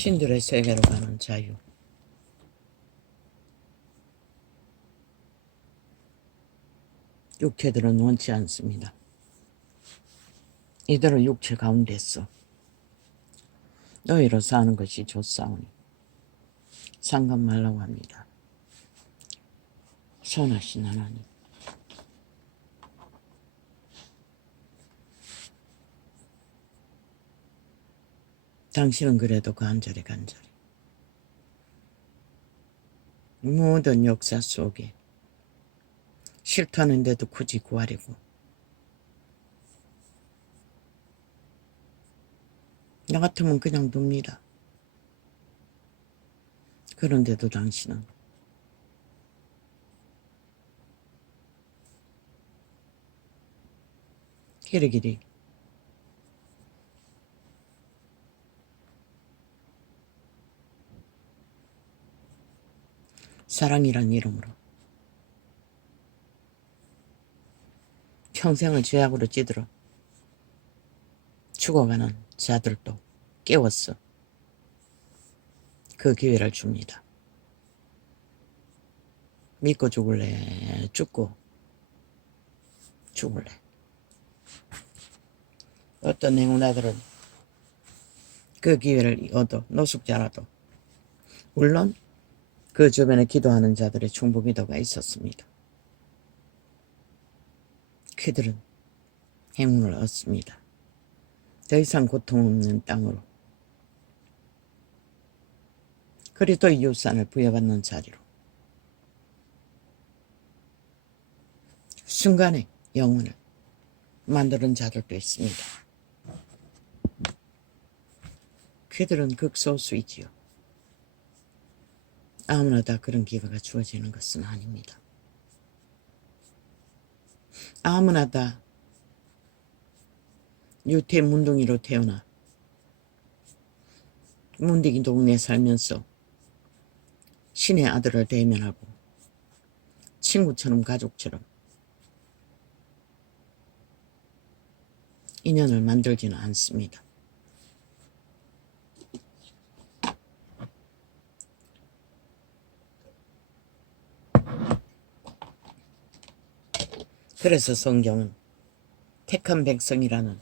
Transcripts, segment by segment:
신들의 세계로 가는 자유. 육체들은 원치 않습니다. 이들은 육체 가운데서 너희로 사는 것이 좋사오니 상관 말라고 합니다. 선하신 하나님, 당신은 그래도 간절히 모든 역사 속에 싫다는데도 굳이 구하려고 나 같으면 그냥 둡니다. 그런데도 당신은 길이길이 사랑이란 이름으로 평생을 죄악으로 찌들어 죽어가는 자들도 깨웠어. 그 기회를 줍니다. 믿고 죽을래? 죽고 죽을래? 어떤 행운아들은 그 기회를 얻어 노숙자라도 물론 그 주변에 기도하는 자들의 중보 기도가 있었습니다. 그들은 행운을 얻습니다. 더 이상 고통 없는 땅으로 그리스도의 유산을 부여받는 자리로 순간에 영혼을 만드는 자들도 있습니다. 그들은 극소수이지요. 아무나 다 그런 기회가 주어지는 것은 아닙니다. 아무나 다 유태 문둥이로 태어나 문디기 동네에 살면서 신의 아들을 대면하고 친구처럼 가족처럼 인연을 만들지는 않습니다. 그래서 성경은 택한 백성이라는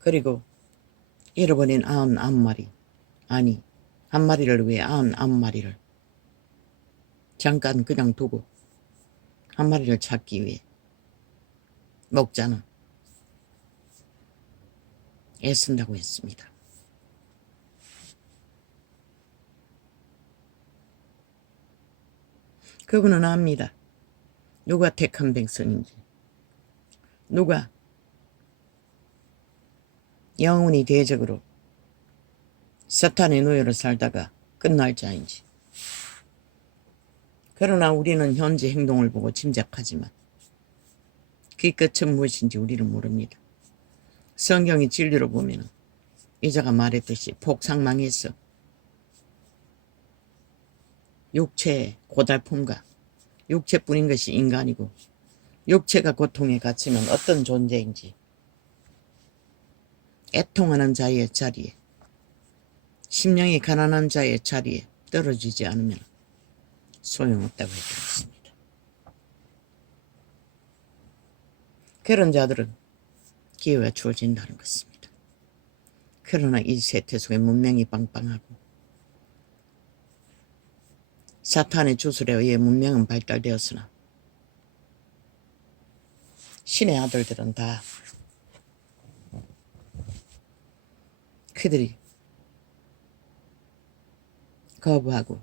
그리고 잃어버린 99마리 아니 한 마리를 위해 99마리를 잠깐 그냥 두고 한 마리를 찾기 위해 목자는 애쓴다고 했습니다. 그분은 압니다. 누가 택한 백성인지, 누가 영원히 대적으로 사탄의 노예로 살다가 끝날 자인지. 그러나 우리는 현재 행동을 보고 짐작하지만 그 끝은 무엇인지 우리는 모릅니다. 성경의 진리로 보면 이자가 말했듯이 폭삭망해서 육체의 고달픔과 육체뿐인 것이 인간이고 육체가 고통에 갇히면 어떤 존재인지 애통하는 자의 자리에 심령이 가난한 자의 자리에 떨어지지 않으면 소용없다고 했습니다. 그런 자들은 기회가 주어진다는 것입니다. 그러나 이 세태 속에 문명이 빵빵하고 사탄의 주술에 의해 문명은 발달되었으나 신의 아들들은 다 그들이 거부하고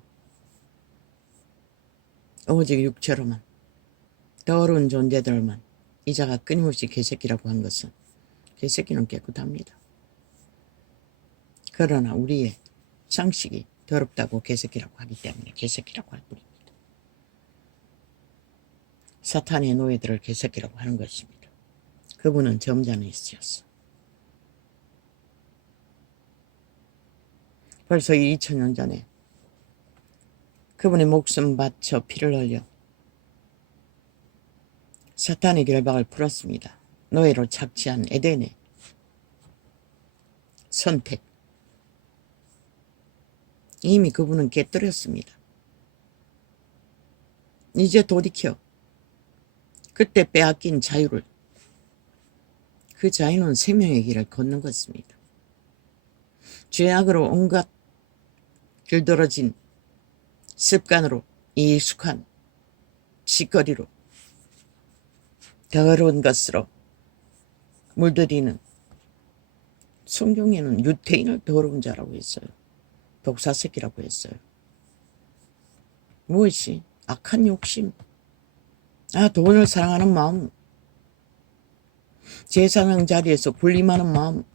오직 육체로만 더러운 존재들만 이자가 끊임없이 개새끼라고 한 것은 개새끼는 깨끗합니다. 그러나 우리의 상식이 더럽다고 개새끼라고 하기 때문에 개새끼라고 할 뿐입니다. 사탄의 노예들을 개새끼라고 하는 것입니다. 그분은 점잖으셨어. 벌써 2000년 전에 그분의 목숨 바쳐 피를 흘려 사탄의 결박을 풀었습니다. 노예로 착취한 에덴의 선택. 이미 그분은 깨뜨렸습니다. 이제 돌이켜 그때 빼앗긴 자유를, 그 자유는 생명의 길을 걷는 것입니다. 죄악으로 온갖 길들어진 습관으로 익숙한 짓거리로 더러운 것으로 물들이는, 성경에는 유태인을 더러운 자라고 했어요. 독사새끼라고 했어요. 무엇이? 악한 욕심, 돈을 사랑하는 마음, 제사장 자리에서 군림하는 마음,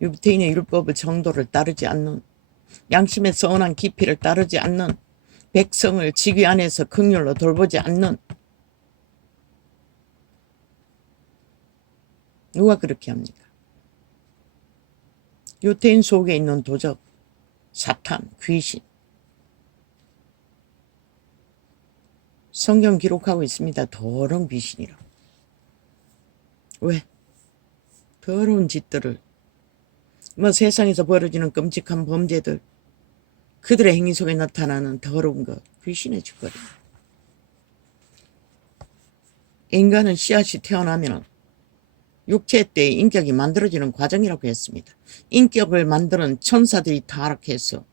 유태인의 율법의 정도를 따르지 않는, 양심의 선한 깊이를 따르지 않는, 백성을 직위 안에서 긍휼로 돌보지 않는, 누가 그렇게 합니까? 유태인 속에 있는 도적, 사탄, 귀신. 성경 기록하고 있습니다. 더러운 귀신이라. 왜? 더러운 짓들을, 세상에서 벌어지는 끔찍한 범죄들, 그들의 행위 속에 나타나는 더러운 것, 귀신의 짓거리. 인간은 씨앗이 태어나면 육체 때의 인격이 만들어지는 과정이라고 했습니다. 인격을 만드는 천사들이 타락해서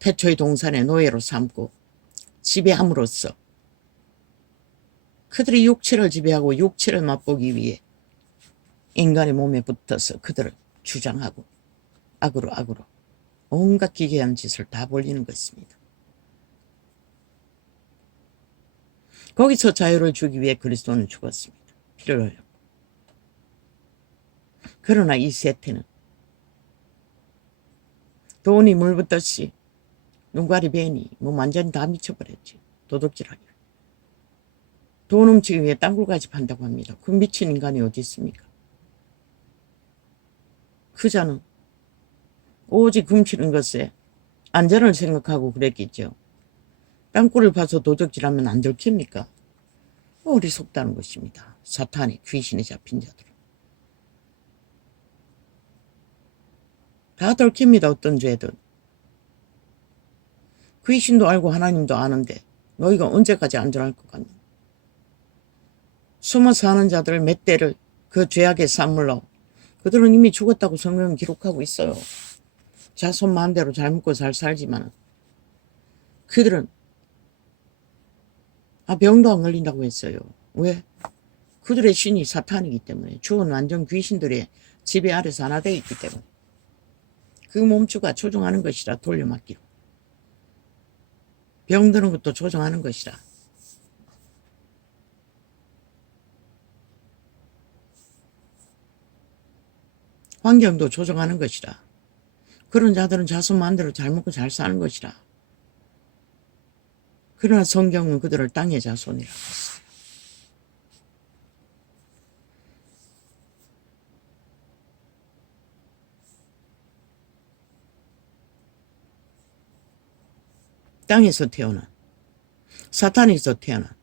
태초의 동산의 노예로 삼고 지배함으로써 그들이 육체를 지배하고 육체를 맛보기 위해 인간의 몸에 붙어서 그들을 주장하고 악으로 온갖 기괴한 짓을 다 벌리는 것입니다. 거기서 자유를 주기 위해 그리스도는 죽었습니다. 피를 흘렸고. 그러나 이 세태는 돈이 물붓듯이 눈가리 뱀이 완전히 다 미쳐버렸지. 도둑질하기. 돈 훔치기 위해 땅굴까지 판다고 합니다. 그 미친 인간이 어디 있습니까? 그 자는 오직 훔치는 것에 안전을 생각하고 그랬겠죠. 땅굴을 파서 도둑질하면 안 들킵니까? 어리석다는 것입니다. 사탄이, 귀신에 잡힌 자들. 다 들킵니다. 어떤 죄든. 귀신도 알고 하나님도 아는데 너희가 언제까지 안전할 것 같나? 숨어 사는 자들 몇 대를 그 죄악의 산물로, 그들은 이미 죽었다고 성경은 기록하고 있어요. 자손 마음대로 잘 먹고 잘 살지만 그들은 병도 안 걸린다고 했어요. 왜? 그들의 신이 사탄이기 때문에, 죽은 완전 귀신들의 지배 아래서 하나 되어 있기 때문에 그 몸주가 조종하는 것이라. 돌려막기로 병드는 것도 조종하는 것이라. 환경도 조종하는 것이라. 그런 자들은 자손 마음대로 잘 먹고 잘 사는 것이라. 그러나 성경은 그들을 땅의 자손이라고 했어요. 땅에서 태어난, 사탄에서 태어난,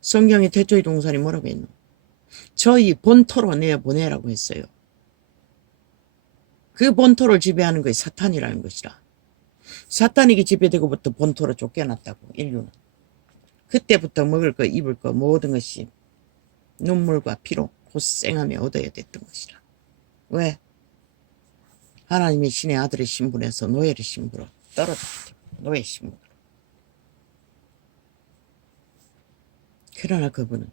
성경의 태초의 동산이 뭐라고 했노? 저희 본토로 내보내라고 했어요. 그 본토를 지배하는 것이 사탄이라는 것이라. 사탄에게 지배되고부터 본토로 쫓겨났다고, 인류는. 그때부터 먹을 거, 입을 거, 모든 것이 눈물과 피로 고생하며 얻어야 됐던 것이라. 왜? 하나님의 신의 아들의 신분에서 노예의 신분으로 떨어졌기 때문에, 노예 신분으로. 그러나 그분은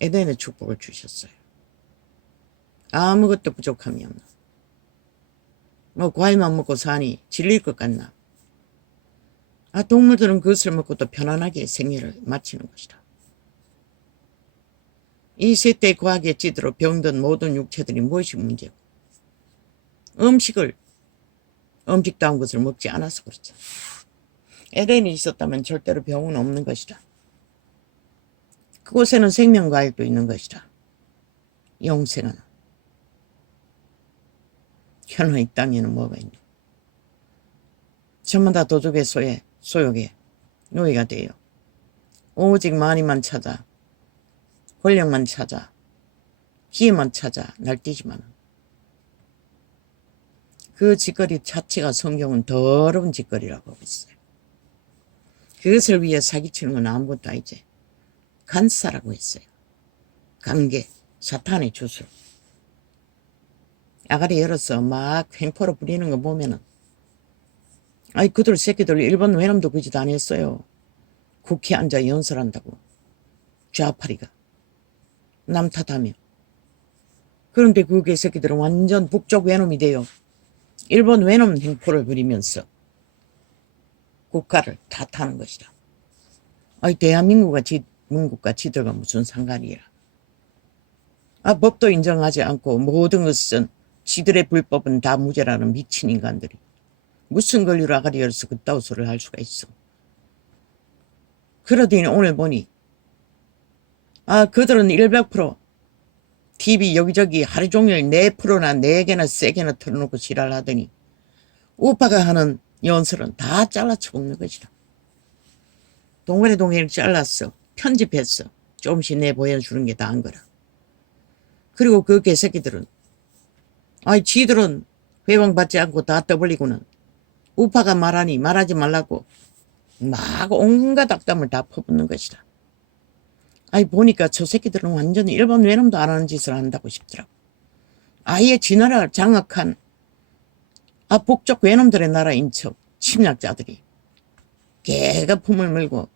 에덴의 축복을 주셨어요. 아무것도 부족함이 없나. 과일만 먹고 사니 질릴 것 같나. 동물들은 그것을 먹고 또 편안하게 생애를 마치는 것이다. 이 세대 과학에 찌들어 병든 모든 육체들이 무엇이 문제고, 음식다운 것을 먹지 않아서 그렇죠. 에덴이 있었다면 절대로 병은 없는 것이다. 그곳에는 생명과일도 있는 것이다. 영생은. 그러나 이 땅에는 뭐가 있냐. 전부 다 도둑의 소욕에 노예가 돼요. 오직 마귀만 찾아 권력만 찾아, 기회만 찾아 날뛰지만 그 짓거리 자체가 성경은 더러운 짓거리라고 하고 있어요. 그것을 위해 사기치는 건 아무것도 아니지. 간사라고 했어요. 관계, 사탄의 주술. 아가리 열어서 막 횡포로 부리는 거 보면은 아이 그들 새끼들 일본 외놈도 그 짓 안 했어요. 국회에 앉아 연설한다고. 좌파리가. 남 탓하며. 그런데 그 개새끼들은 완전 북쪽 외놈이 돼요. 일본 외놈 행포를 부리면서 국가를 탓하는 것이다. 아이 대한민국과 지들과 무슨 상관이라. 법도 인정하지 않고 모든 것은 지들의 불법은 다 무죄라는 미친 인간들이 무슨 권리로 아가리 열어서 그따위 소리를 할 수가 있어. 그러더니 오늘 보니 그들은 100% TV 여기저기 하루 종일 4%나 4개나 세게나 틀어놓고 지랄 하더니 우파가 하는 연설은 다 잘라쳐 먹는 것이다. 동그레동그레 잘랐어. 편집했어. 조금씩 내 보여주는 게 다 한 거라. 그리고 그 개새끼들은 지들은 회방받지 않고 다 떠벌리고는 우파가 말하니 말하지 말라고 막 온갖 악담을 다 퍼붓는 것이다. 보니까 저 새끼들은 완전히 일본 외놈도 안 하는 짓을 한다고 싶더라고. 아예 지나라를 장악한 북쪽 외놈들의 나라인 척 침략자들이 개가 품을 물고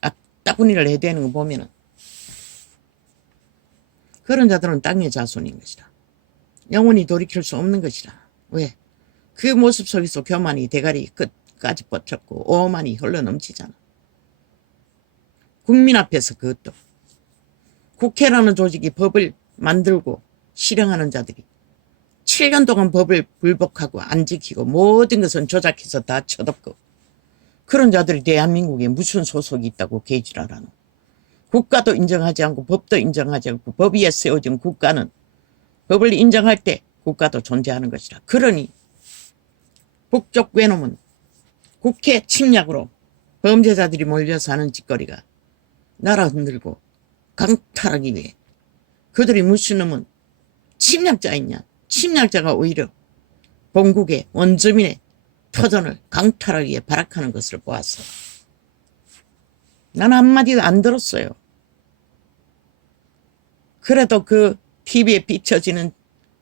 악다구니를 해대는 거 보면은 그런 자들은 땅의 자손인 것이다. 영원히 돌이킬 수 없는 것이다. 왜? 그 모습 속에서 교만이 대가리 끝까지 뻗쳤고 오만이 흘러넘치잖아. 국민 앞에서 그것도 국회라는 조직이 법을 만들고 실행하는 자들이 7년 동안 법을 불복하고 안 지키고 모든 것은 조작해서 다 쳐덮고 그런 자들이 대한민국에 무슨 소속이 있다고 개지랄하노. 국가도 인정하지 않고 법도 인정하지 않고 법 위에 세워진 국가는 법을 인정할 때 국가도 존재하는 것이라. 그러니 북쪽 외놈은 국회 침략으로 범죄자들이 몰려서 하는 짓거리가 나라 흔들고 강탈하기 위해 그들이 무슨 놈은 침략자이냐. 침략자가 오히려 본국의 원주민의 터전을 강탈하기 위해 발악하는 것을 보았어. 난 한마디도 안 들었어요. 그래도 그 TV에 비춰지는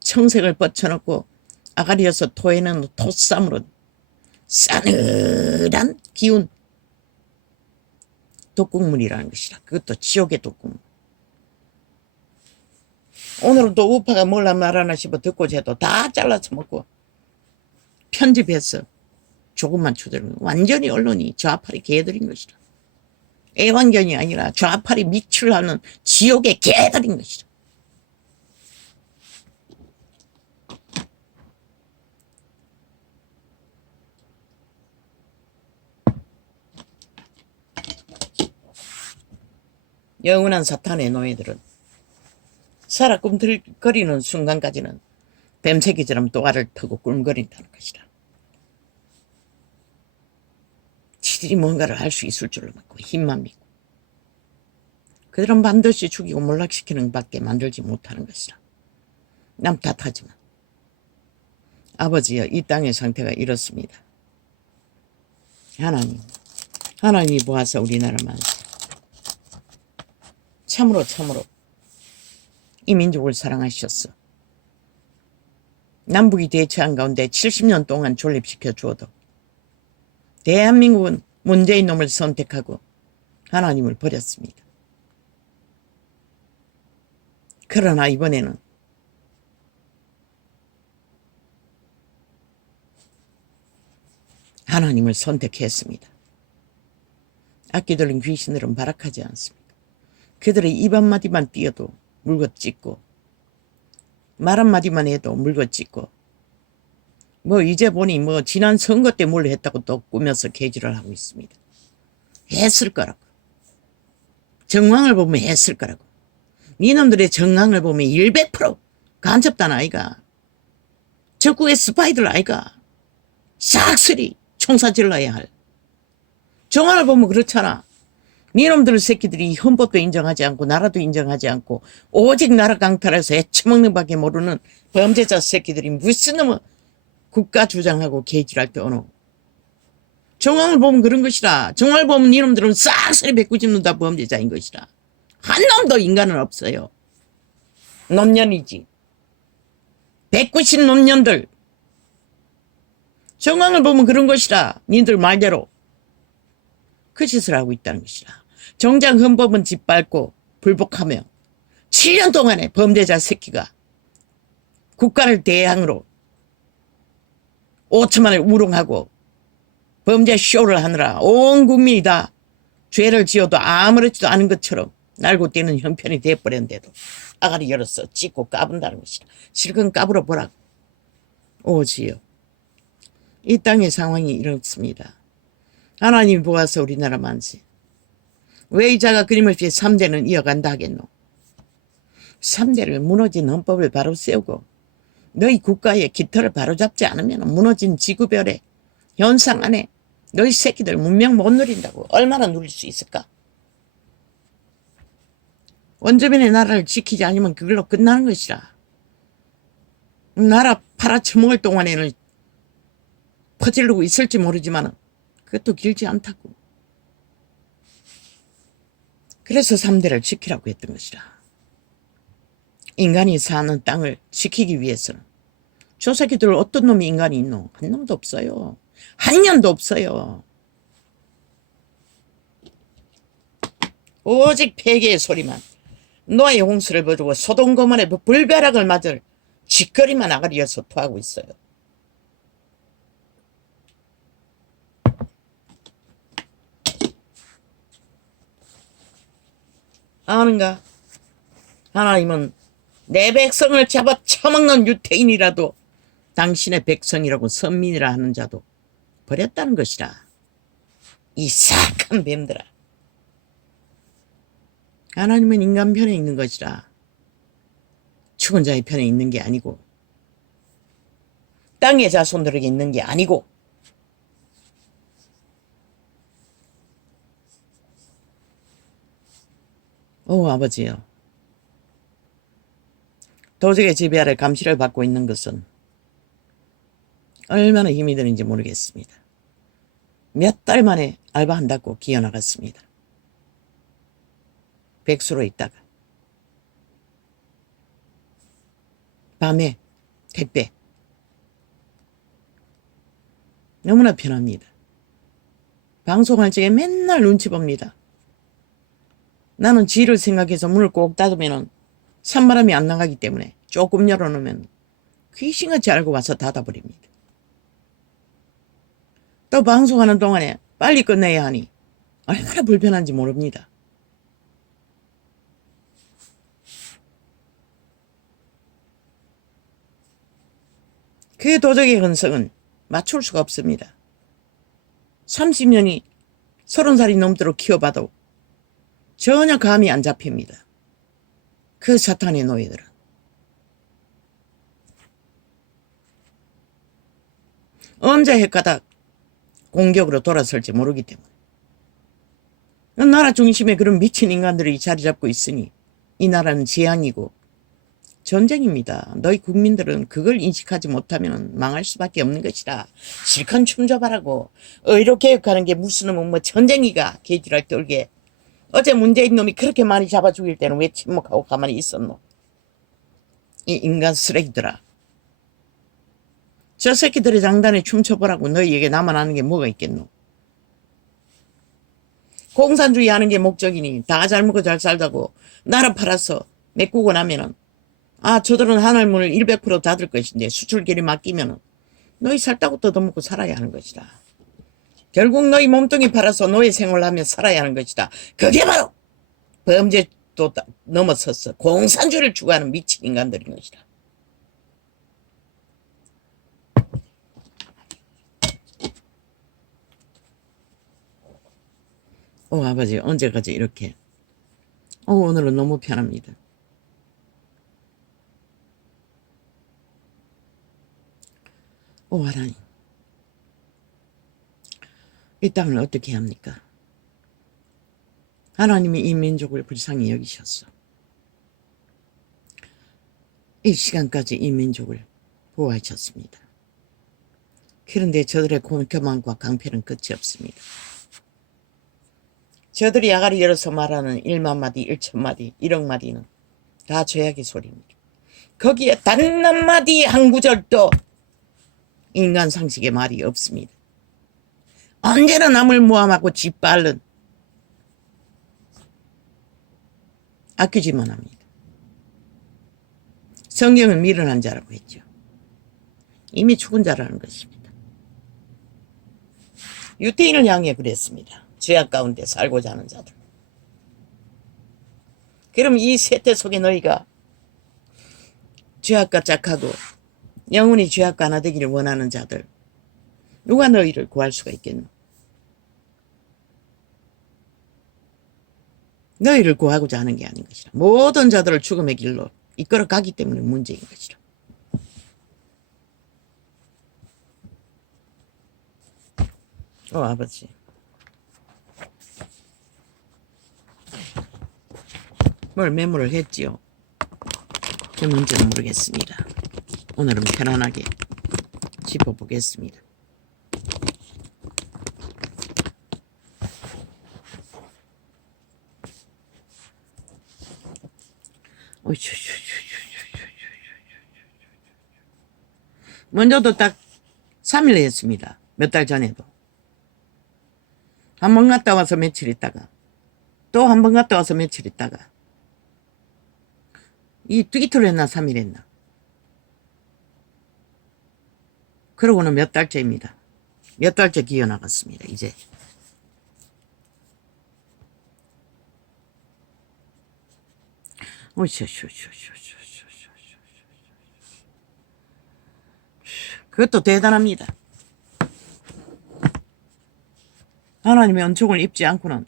청색을 뻗쳐놓고 아가리에서 토해는 토쌈으로 싸늘한 기운 독국물이라는 것이라. 그것도 지옥의 독국물. 오늘은 또 우파가 몰라 말하나 싶어 듣고 쟤도 다 잘라서 먹고 편집해서 조금만 추대로 완전히 언론이 좌파리 개들인 것이라. 애완견이 아니라 좌파리 미출하는 지옥의 개들인 것이라. 영원한 사탄의 노예들은 살아 꿈틀거리는 순간까지는 뱀새끼처럼 또알을 터고 꿀거린다는 것이다. 지들이 뭔가를 할 수 있을 줄로 믿고 힘만 믿고 그들은 반드시 죽이고 몰락시키는 밖에 만들지 못하는 것이라. 남 탓하지만 아버지여 이 땅의 상태가 이렇습니다. 하나님이 보아서 우리나라 만세. 참으로 이 민족을 사랑하셨어. 남북이 대치한 가운데 70년 동안 존립시켜 주어도 대한민국은 문재인 놈을 선택하고 하나님을 버렸습니다. 그러나 이번에는 하나님을 선택했습니다. 악기 들린 귀신들은 발악하지 않습니다. 그들의 입 한마디만 띄어도 물고 찢고 말 한마디만 해도 물고 찢고 이제 보니 지난 선거 때 뭘 했다고 또 꾸며서 개지를 하고 있습니다. 했을 거라고. 정황을 보면 했을 거라고. 니놈들의 정황을 보면 100% 간첩단 아이가. 적국의 스파이들 아이가. 싹쓸이 총사질러야 할. 정황을 보면 그렇잖아. 니놈들 새끼들이 헌법도 인정하지 않고 나라도 인정하지 않고 오직 나라 강탈해서 애처먹는 밖에 모르는 범죄자 새끼들이 무슨 놈의 국가 주장하고 개질할 때 어느. 정황을 보면 그런 것이라. 정황을 보면 이놈들은 싹쓸이 배꾸짓는다 범죄자인 것이라. 한 놈도 인간은 없어요. 놈년이지. 배꾸신 놈년들. 정황을 보면 그런 것이라. 니들 말대로. 그 짓을 하고 있다는 것이라. 정작 헌법은 짓밟고 불복하며 7년 동안에 범죄자 새끼가 국가를 대항으로 5천만을 우롱하고 범죄 쇼를 하느라 온 국민이 다 죄를 지어도 아무렇지도 않은 것처럼 날고 뛰는 형편이 돼버렸는데도 아가리 열어서 찍고 까분다는 것이다. 실컷 까불어 보라고. 오지요. 이 땅의 상황이 이렇습니다. 하나님이 보아서 우리나라 만세. 왜 이 자가 끊임없이 3대는 이어간다 하겠노. 3대를 무너진 헌법을 바로 세우고 너희 국가의 깃털을 바로잡지 않으면 무너진 지구별의 현상 안에 너희 새끼들 문명 못 누린다고. 얼마나 누릴 수 있을까? 원주민의 나라를 지키지 않으면 그걸로 끝나는 것이라. 나라 팔아쳐먹을 동안에는 퍼질르고 있을지 모르지만 그것도 길지 않다고. 그래서 3대를 지키라고 했던 것이라. 인간이 사는 땅을 지키기 위해서는 저 새끼들 어떤 놈이 인간이 있노? 한 놈도 없어요. 한 년도 없어요. 오직 폐계의 소리만. 노아의 홍수를 보고 소돔 고모의 불벼락을 맞을 짓거리만 아가리여서 토하고 있어요. 아는가? 하나님은 내 백성을 잡아 처먹는 유태인이라도 당신의 백성이라고 선민이라 하는 자도 버렸다는 것이라. 이 사악한 뱀들아. 하나님은 인간 편에 있는 것이라. 죽은 자의 편에 있는 게 아니고 땅의 자손들에게 있는 게 아니고 아버지요. 도적의 지배 아래 감시를 받고 있는 것은 얼마나 힘이 드는지 모르겠습니다. 몇 달 만에 알바한다고 기어나갔습니다. 백수로 있다가 밤에 택배. 너무나 편합니다. 방송할 적에 맨날 눈치 봅니다. 나는 지를 생각해서 문을 꼭 닫으면 찬바람이 안 나가기 때문에 조금 열어놓으면 귀신같이 알고 와서 닫아버립니다. 또 방송하는 동안에 빨리 끝내야 하니 얼마나 불편한지 모릅니다. 그 도적의 흔성은 맞출 수가 없습니다. 30년이 30살이 넘도록 키워봐도 전혀 감이 안 잡힙니다. 그 사탄의 노예들은. 언제 핵가닥 공격으로 돌아설지 모르기 때문에. 나라 중심에 그런 미친 인간들이 자리 잡고 있으니 이 나라는 재앙이고 전쟁입니다. 너희 국민들은 그걸 인식하지 못하면 망할 수밖에 없는 것이라. 실컷 춤춰봐라고. 의료 개혁하는 게 무슨 뭐 전쟁이가 개지랄 떨게. 어제 문재인 놈이 그렇게 많이 잡아 죽일 때는 왜 침묵하고 가만히 있었노? 이 인간 쓰레기들아. 저 새끼들의 장단에 춤춰보라고. 너희에게 나만 아는 게 뭐가 있겠노? 공산주의 하는 게 목적이니 다 잘 먹고 잘 살자고 나라 팔아서 메꾸고 나면은 저들은 하늘문을 100% 닫을 것인데 수출결이 맡기면은 너희 살다고 뜯어먹고 살아야 하는 것이다. 결국 너희 몸뚱이 팔아서 노예 생활하며 살아야 하는 것이다. 그게 바로 범죄도 넘어서서 공산주의를 추구하는 미친 인간들인 것이다. 아버지 언제까지 이렇게. 오늘은 너무 편합니다. 하나님, 이 땅을 어떻게 합니까? 하나님이 이 민족을 불쌍히 여기셨어. 이 시간까지 이 민족을 보호하셨습니다. 그런데 저들의 교만과 강패는 끝이 없습니다. 저들이 야가리 열어서 말하는 1만 마디, 1천마디, 1억 마디는 다 죄악의 소리입니다. 거기에 단 한마디 한 구절도 인간 상식의 말이 없습니다. 언제나 남을 모함하고 짓밟는 아끼지만 합니다. 성경은 미련한 자라고 했죠. 이미 죽은 자라는 것입니다. 유대인을 향해 그랬습니다. 죄악 가운데 살고자 하는 자들. 그럼 이 세대 속에 너희가 죄악과 짝하고 영원히 죄악과 하나 되기를 원하는 자들, 누가 너희를 구할 수가 있겠노? 너희를 구하고자 하는 게 아닌 것이라. 모든 자들을 죽음의 길로 이끌어 가기 때문에 문제인 것이라. 아버지, 뭘 매물을 했지요? 그 문제는 모르겠습니다. 오늘은 편안하게 짚어보겠습니다. 먼저도 딱 3일 했습니다. 몇 달 전에도. 한 번 갔다 와서 며칠 있다가 또 한 번 갔다 와서 며칠 있다가 이틀 했나 3일 했나. 그러고는 몇 달째입니다. 몇 달째 기어 나갔습니다. 이제. 그것도 대단합니다. 하나님의 은총을 입지 않고는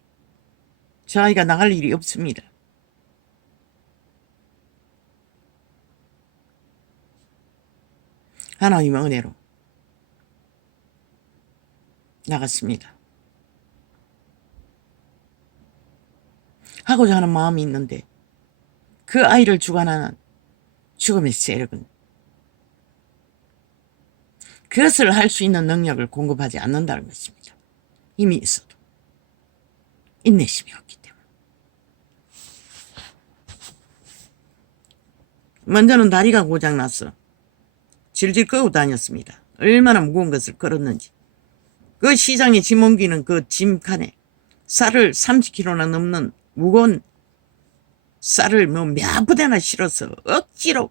저 아이가 나갈 일이 없습니다. 하나님의 은혜로 나갔습니다. 하고자 하는 마음이 있는데 그 아이를 주관하는 죽음의 세력은 그것을 할 수 있는 능력을 공급하지 않는다는 것입니다. 이미 있어도 인내심이 없기 때문에. 먼저는 다리가 고장났어. 질질 끌고 다녔습니다. 얼마나 무거운 것을 끌었는지. 그 시장에 짐 옮기는 그 짐칸에 쌀을 30kg나 넘는 무거운 쌀을 뭐 몇 부대나 실어서 억지로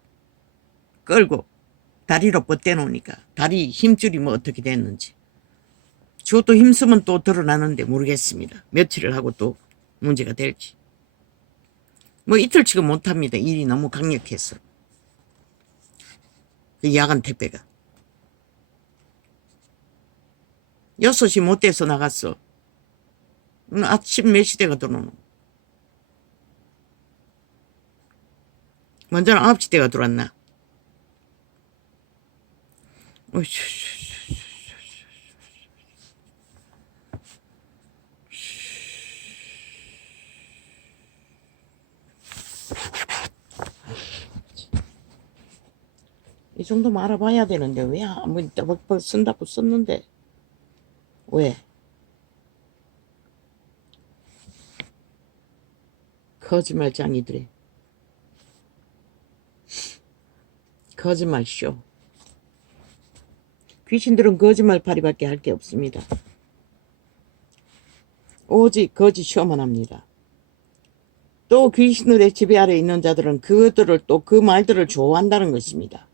끌고 다리로 뻗대놓으니까 다리 힘줄이 뭐 어떻게 됐는지. 저도 힘쓰면 또 드러나는데 모르겠습니다. 며칠을 하고 또 문제가 될지. 뭐 이틀치고 못합니다. 일이 너무 강력해서. 그 야간 택배가. 6시 못 돼서 나갔어. 아침 몇 시대가 들어오노? 먼저는 9시대가 들어왔나? 이 정도만 알아봐야 되는데 왜 아무 따박따박 쓴다고 썼는데 왜? 거짓말쟁이들이 거짓말쇼. 귀신들은 거짓말파리밖에 할 게 없습니다. 오직 거짓 쇼만 합니다. 또 귀신들의 지배 아래 있는 자들은 그것들을 또 그 말들을 좋아한다는 것입니다.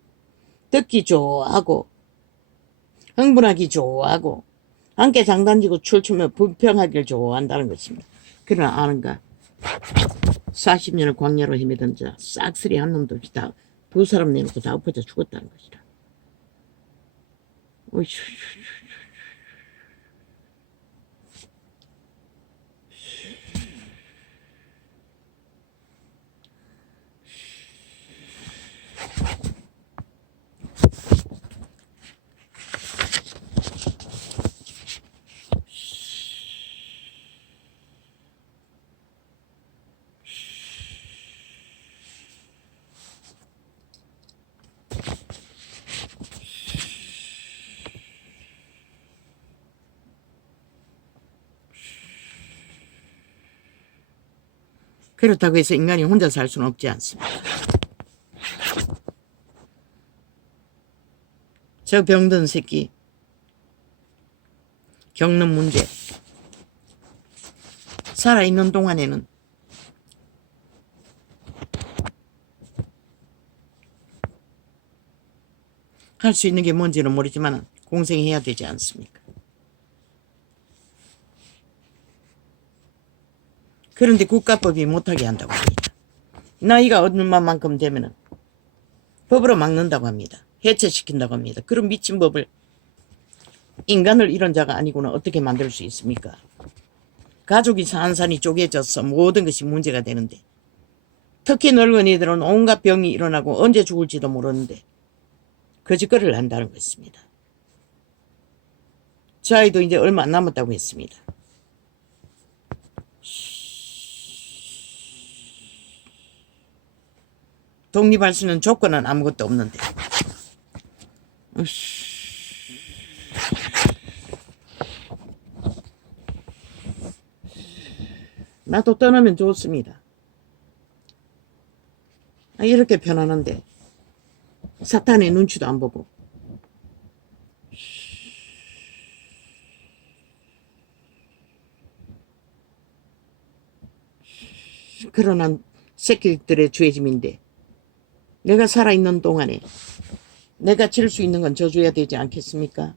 듣기 좋아하고 흥분하기 좋아하고 함께 장단지고 춤추며 불평하기를 좋아한다는 것입니다. 그러나 아는가? 40년을 광야로 헤매던 자 싹쓸이 한 놈도 없이 다 두 사람 내놓고 다 엎어져 죽었다는 것이라. 그렇다고 해서 인간이 혼자 살 수는 없지 않습니까? 저 병든 새끼 겪는 문제, 살아있는 동안에는 할 수 있는 게 뭔지는 모르지만 공생해야 되지 않습니까? 그런데 국가법이 못하게 한다고 합니다. 나이가 얼마만큼 되면은 법으로 막는다고 합니다. 해체시킨다고 합니다. 그런 미친 법을 인간을 이런 자가 아니고는 어떻게 만들 수 있습니까? 가족이 산산이 쪼개져서 모든 것이 문제가 되는데, 특히 늙은이들은 온갖 병이 일어나고 언제 죽을지도 모르는데 거짓거리를 한다는 것입니다. 저 아이도 이제 얼마 안 남았다고 했습니다. 독립할 수 있는 조건은 아무것도 없는데. 나도 떠나면 좋습니다. 이렇게 편안한데 사탄의 눈치도 안 보고. 그러나 새끼들의 죄짐인데 내가 살아있는 동안에 내가 질 수 있는 건 져줘야 되지 않겠습니까?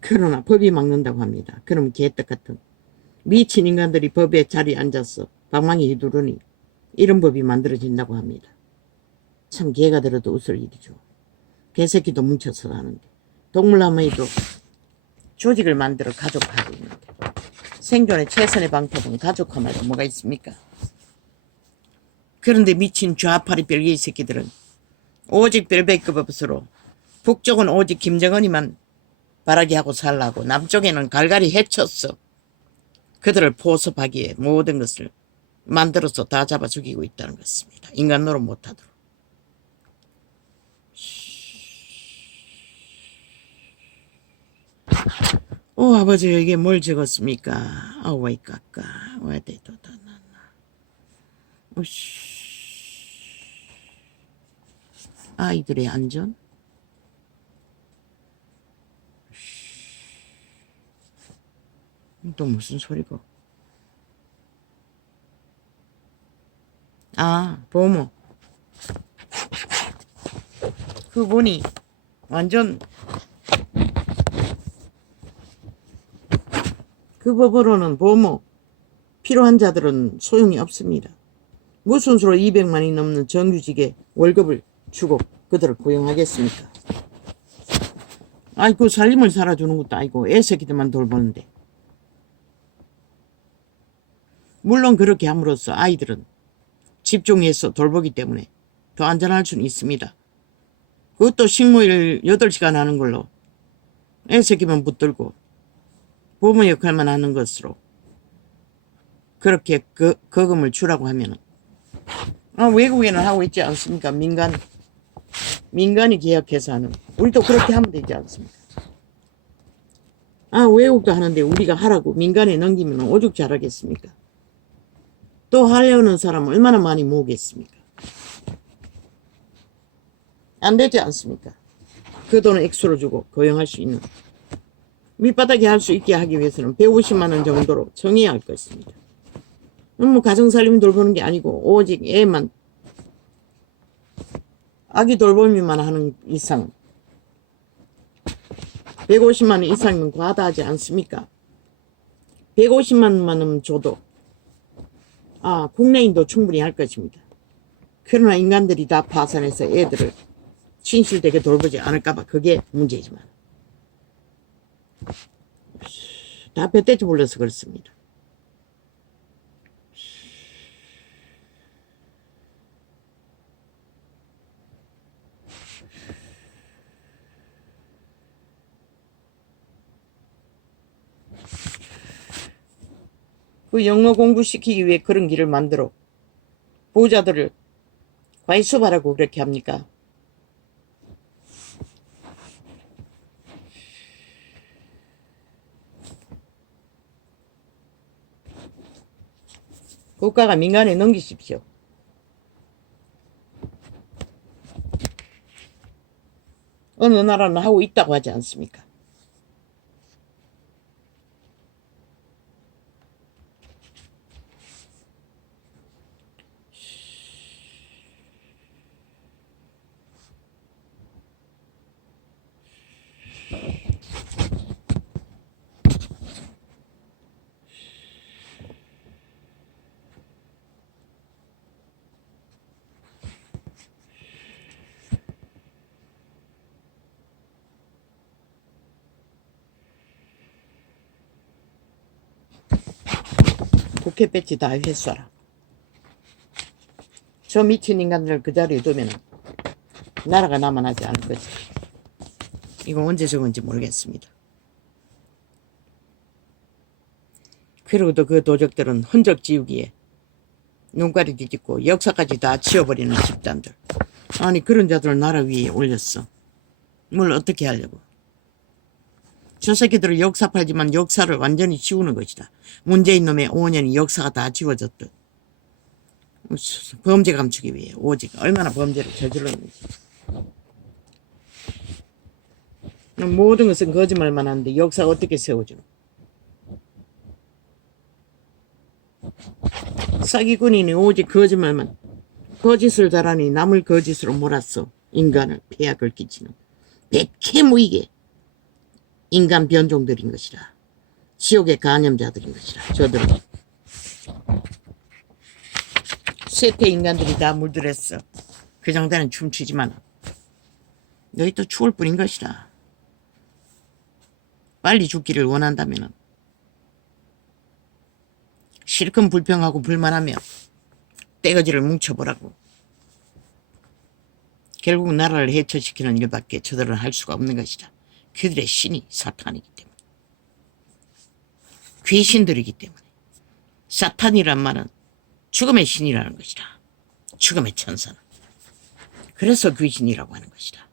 그러나 법이 막는다고 합니다. 그럼 개떡 같은 미친 인간들이 법의 자리에 앉아서 방망이 휘두르니 이런 법이 만들어진다고 합니다. 참 개가 들어도 웃을 일이죠. 개새끼도 뭉쳐서 하는데 동물나무에도 조직을 만들어 가족화하고 있는데 생존의 최선의 방법은 가족화 말고 뭐가 있습니까? 그런데 미친 좌파리 별개의 새끼들은 오직 별배급 없으로 북쪽은 오직 김정은이만 바라게 하고 살라고 남쪽에는 갈갈이 해쳤어. 그들을 포섭하기에 모든 것을 만들어서 다 잡아 죽이고 있다는 것입니다. 인간 노릇 못하도록. 오 아버지 이게 뭘 적었습니까? 아왜 깎아 왜 대도다 나나 오씨 아이들의 안전 또 무슨 소리고 아 보모 그분이 완전 그 법으로는 보모 필요한 자들은 소용이 없습니다. 무슨 수로 200만이 넘는 정규직에 월급을 주고 그들을 고용하겠습니까? 아이고 살림을 살아주는 것도 아니고 애새끼들만 돌보는데. 물론 그렇게 함으로써 아이들은 집중해서 돌보기 때문에 더 안전할 수는 있습니다. 그것도 식모일 8시간 하는 걸로 애새끼만 붙들고 부모 역할만 하는 것으로 그렇게 거금을 주라고 하면은 외국에는 하고 있지 않습니까? 민간이 계약해서 하는. 우리도 그렇게 하면 되지 않습니까? 외국도 하는데 우리가 하라고 민간에 넘기면 오죽 잘하겠습니까? 또 하려는 사람은 얼마나 많이 모으겠습니까? 안 되지 않습니까? 그 돈을 액수로 주고 고용할 수 있는. 밑바닥에 할 수 있게 하기 위해서는 150만 원 정도로 정해야 할 것입니다. 뭐 가정살림 돌보는 게 아니고 오직 애만 아기 돌보기만 하는 이상 150만 원 이상이면 과다하지 않습니까? 150만 원 줘도 국내인도 충분히 할 것입니다. 그러나 인간들이 다 파산해서 애들을 진실되게 돌보지 않을까봐 그게 문제지만 다 배떼지 불러서 그렇습니다. 그 영어 공부시키기 위해 그런 길을 만들어 부자들을 과연 수발하고 그렇게 합니까? 국가가 민간에 넘기십시오. 어느 나라는 하고 있다고 하지 않습니까? 국회 배치 다 회수하라. 저 미친 인간들 그 자리에 두면 나라가 남아나지 않을 거지. 이거 언제 적은지 모르겠습니다. 그리고도 그 도적들은 흔적 지우기에 눈가리 뒤집고 역사까지 다 지워버리는 집단들. 아니 그런 자들을 나라 위에 올렸어. 뭘 어떻게 하려고. 저 새끼들은 역사 팔지만 역사를 완전히 지우는 것이다. 문재인 놈의 5년이 역사가 다 지워졌듯. 범죄 감추기 위해 오직 얼마나 범죄를 저질렀는지. 모든 것은 거짓말만 하는데 역사가 어떻게 세워주노. 사기꾼이니 오직 거짓말만. 거짓을 잘하니 남을 거짓으로 몰았어. 인간을 폐악을 끼치는 백해무익의 인간 변종들인 것이라. 지옥의 간염자들인 것이라. 저들은 쇠퇴 인간들이 다 물들었어. 그 정도는 춤추지만 너희 또 추울 뿐인 것이라. 빨리 죽기를 원한다면 실컷 불평하고 불만하며 떼거지를 뭉쳐보라고. 결국 나라를 해쳐시키는 일밖에 저들은 할 수가 없는 것이다. 그들의 신이 사탄이기 때문에. 귀신들이기 때문에. 사탄이란 말은 죽음의 신이라는 것이다. 죽음의 천사는. 그래서 귀신이라고 하는 것이다.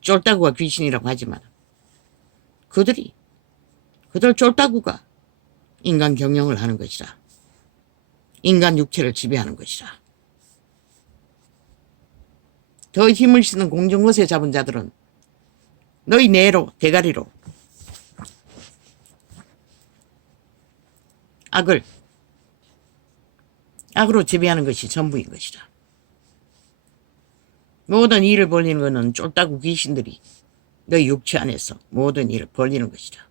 쫄따구가 귀신이라고 하지만 그들 쫄따구가 인간 경영을 하는 것이다. 인간 육체를 지배하는 것이다. 더 힘을 쓰는 공정것에 잡은 자들은 너희 뇌로 대가리로 악으로 지배하는 것이 전부인 것이다. 모든 일을 벌리는 것은 쫄따구 귀신들이 너희 육체 안에서 모든 일을 벌리는 것이다.